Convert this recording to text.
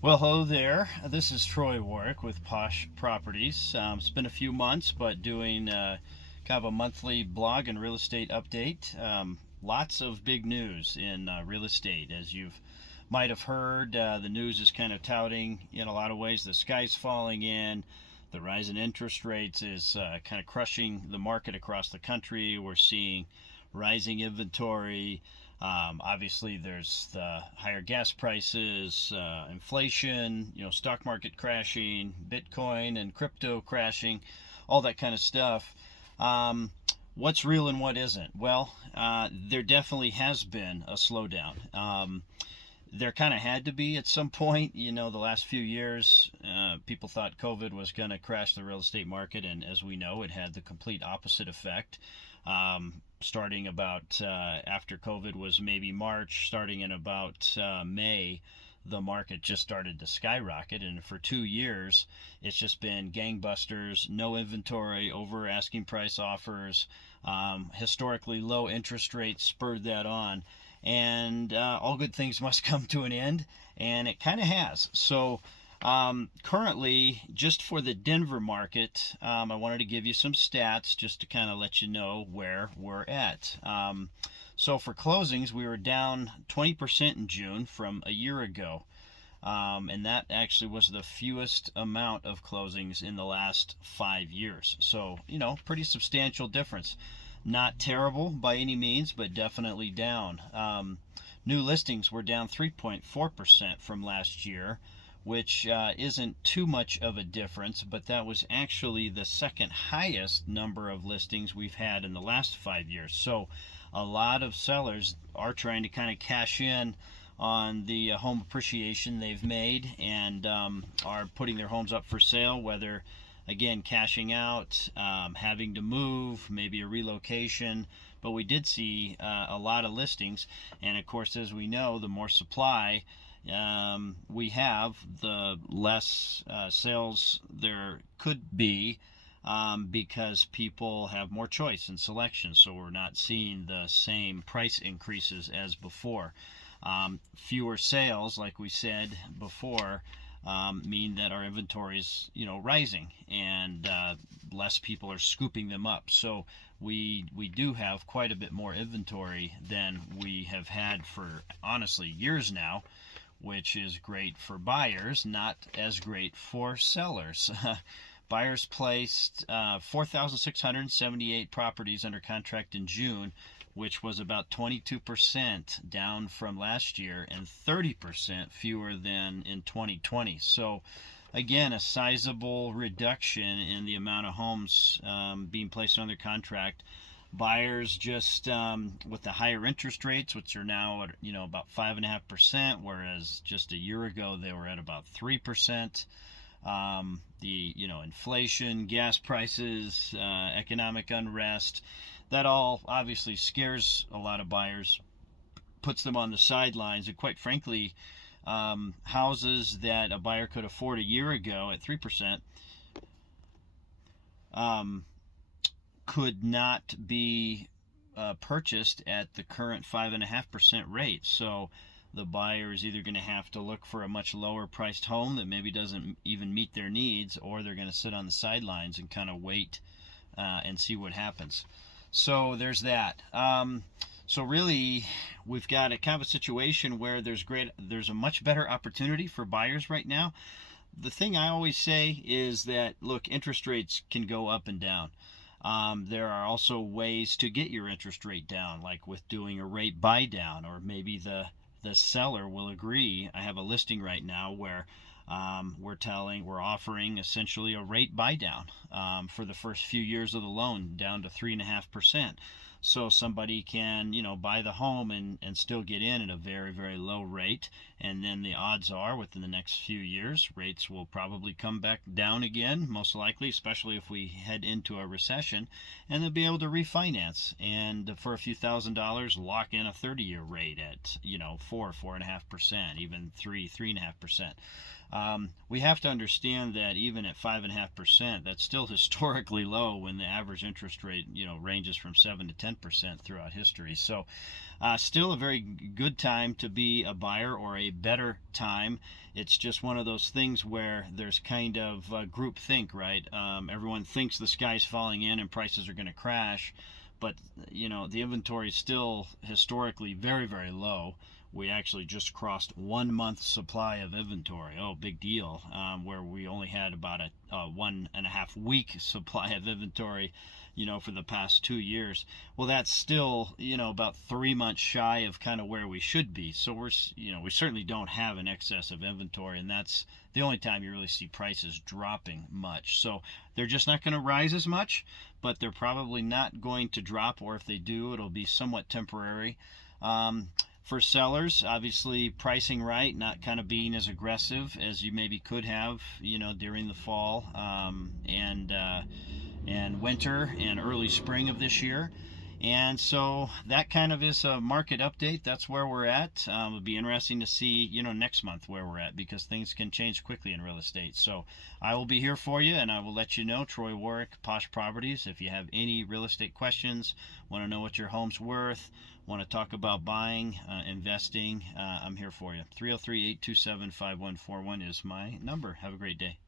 Well, hello there. This is Troy Warwick with Posh Properties. It's been a few months, but doing kind of a monthly blog and real estate update. Lots of big news in real estate. As you might have heard, the news is kind of touting in a lot of ways the sky's falling in. The rise in interest rates is kind of crushing the market across the country. We're seeing rising inventory. Obviously, there's the higher gas prices, inflation, stock market crashing, Bitcoin and crypto crashing, all that kind of stuff. Um, what's real and what isn't? Well, there definitely has been a slowdown. There kind of had to be at some point. The last few years, people thought COVID was going to crash the real estate market, and as we know, it had the complete opposite effect. Starting about after COVID was maybe March, starting in about May, the market just started to skyrocket. And for 2 years, it's just been gangbusters, no inventory, over asking price offers, historically low interest rates spurred that on. And all good things must come to an end, and it kind of has. So, currently, just for the Denver market, I wanted to give you some stats just to kind of let you know where we're at. So, for closings, we were down 20% in June from a year ago. And that actually was the fewest amount of closings in the last 5 years. So, pretty substantial difference. Not terrible by any means, but definitely down. New listings were down 3.4% from last year, which isn't too much of a difference, but that was actually the second highest number of listings we've had in the last 5 years. So a lot of sellers are trying to kind of cash in on the home appreciation they've made, and are putting their homes up for sale, whether again cashing out, having to move, maybe a relocation. But we did see a lot of listings, and of course, as we know, the more supply we have, the less sales there could be, because people have more choice and selection. So we're not seeing the same price increases as before. Fewer sales, like we said before, mean that our inventory is, rising, and less people are scooping them up. So we do have quite a bit more inventory than we have had for honestly years now, which is great for buyers, not as great for sellers. Buyers placed 4,678 properties under contract in June, which was about 22% down from last year and 30% fewer than in 2020. So, again, a sizable reduction in the amount of homes being placed under contract. Buyers just with the higher interest rates, which are now at about 5.5%, whereas just a year ago they were at about 3%. The inflation, gas prices, economic unrest, that all obviously scares a lot of buyers, puts them on the sidelines, and quite frankly, houses that a buyer could afford a year ago at 3%, um, could not be purchased at the current 5.5% rate. So the buyer is either going to have to look for a much lower priced home that maybe doesn't even meet their needs, or they're going to sit on the sidelines and kind of wait and see what happens. So there's that. So really, we've got a kind of a situation where there's a much better opportunity for buyers right now. The thing I always say is that, look, interest rates can go up and down. There are also ways to get your interest rate down, like with doing a rate buy down, or maybe the seller will agree. I have a listing right now where we're offering essentially a rate buy down for the first few years of the loan, down to 3.5%. So somebody can, buy the home and still get in at a very, very low rate. And then the odds are within the next few years, rates will probably come back down again, most likely, especially if we head into a recession. And they'll be able to refinance, and for a few $1,000s, lock in a 30-year rate at, 4.5%, even 3.5%. We have to understand that even at 5.5%, that's still historically low when the average interest rate, ranges from 7 to 10% throughout history. So, still a very good time to be a buyer or a better time. It's just one of those things where there's kind of group think, right? Everyone thinks the sky's falling in and prices are going to crash, but the inventory is still historically very, very low. We actually just crossed 1 month supply of inventory. Oh, big deal. Where we only had about a 1.5 week supply of inventory, for the past 2 years. Well, that's still, about 3 months shy of kind of where we should be. So we certainly don't have an excess of inventory, and that's the only time you really see prices dropping much. So they're just not going to rise as much, but they're probably not going to drop, or if they do, it'll be somewhat temporary. For sellers, obviously pricing right, not kind of being as aggressive as you maybe could have, during the fall and winter and early spring of this year. And so that kind of is a market update. That's where we're at. It'll be interesting to see, next month where we're at, because things can change quickly in real estate. So I will be here for you, and I will let you know. Troy Warrick, Posh Properties. If you have any real estate questions, want to know what your home's worth, want to talk about buying, investing, I'm here for you. 303-827-5141 is my number. Have a great day.